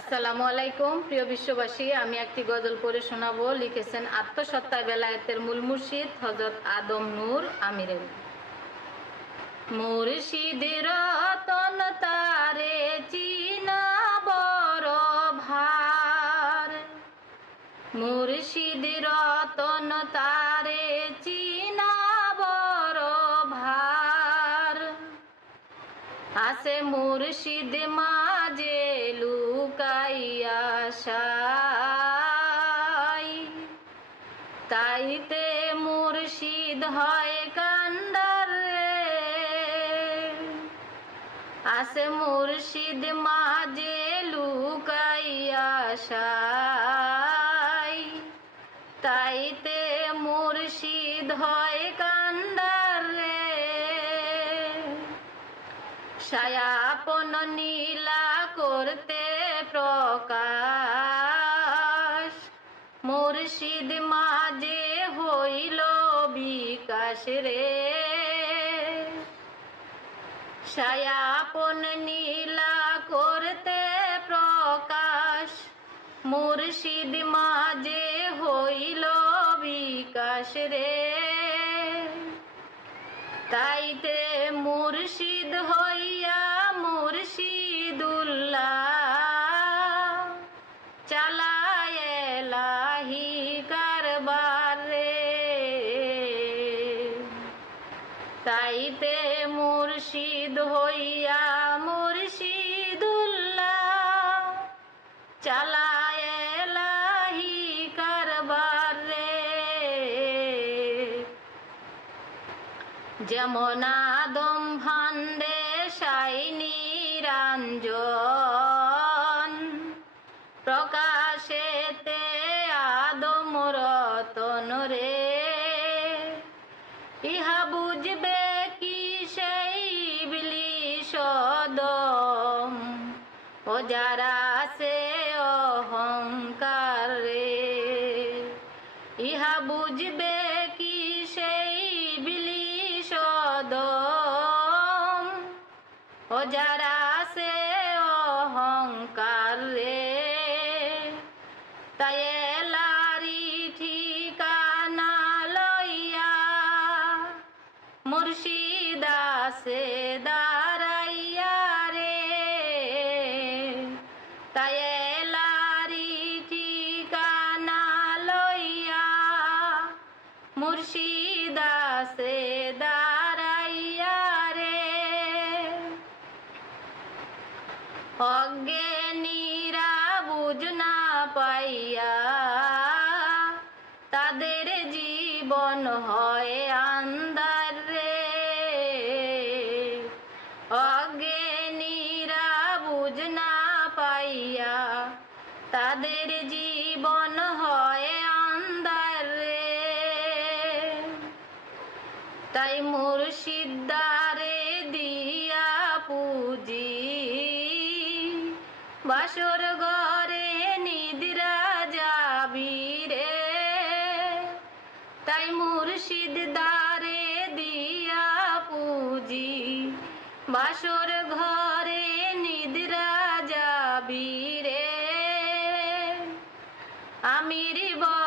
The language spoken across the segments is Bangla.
আসসালামু আলাইকুম, প্রিয় বিশ্ববাসী, আমি একটি গজল পড়ে শোনাবো। লিখেছেন আত্মসত্তা বেলায়েতের মূল মুর্শিদ হজরত আদম নূর আমিরের। মুর্শিদের রতন তারে চিনা বড় ভার। মুর্শিদ রতন তারে চিনা বড় ভার। আসে মুর্শিদ মাঝে লুকাইয়া সাই তাইতে মুর্শিদ হয় কান্ডার রে আসে মুর্শিদ মাঝে লুকাইয়া সাই তাইতে মুর্শিদ হয় কান্ডার রে ছায়াপন নীলা করতে প্রকাশ মুর্শিদ মাঝে হইল বিকাশ রে। ছায়াপন নীলা করতে প্রকাশ। মুর্শিদ মাঝে হইল বিকাশ রে। তাইতে মুর্শিদ হইয়া মুর্শিদ হইয়া মুর্শিদুল্লাহ, চালায় লাহি কারবার। রে যেমন আদম ভান্ডে সাইনি রাঞ্জন, প্রকাশেতে আদম রতন রে। ইহা বুঝবে যারা সে অহংকার রে, ইহা বুঝবে কি সেই বিলি সদম ও যারা সে অহংকার রে, তাই লারি ঠিকানা লইয়া মুর্শিদাসে দাঁড়াইয়া মুর্শিদাসে দাঁড়াইয়া রে। অজ্ঞানীরা বুঝ না পাইয়া তাদের জীবন হয় আন্দার রে। অজ্ঞানীরা বুঝ না পাইয়া তাদের জীবন হয় তাই মুর্শিদারে দিয়া পুজি। বাসর ঘরে নিদ্রা যাবি রে। তাই মুর্শিদ দারে দিয়া পুজি। বাসর ঘরে নিদ্রা যাবি রে। আমির বলে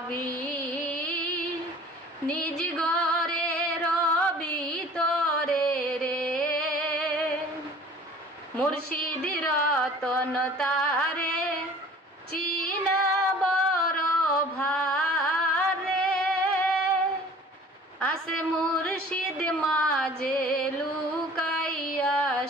পাবি। নিজ ঘরে রবি তরে রে। মুর্শিদ রতন তারে চীনা বড় ভারে। আসে মুর্শিদ মাঝে লুকাইয়া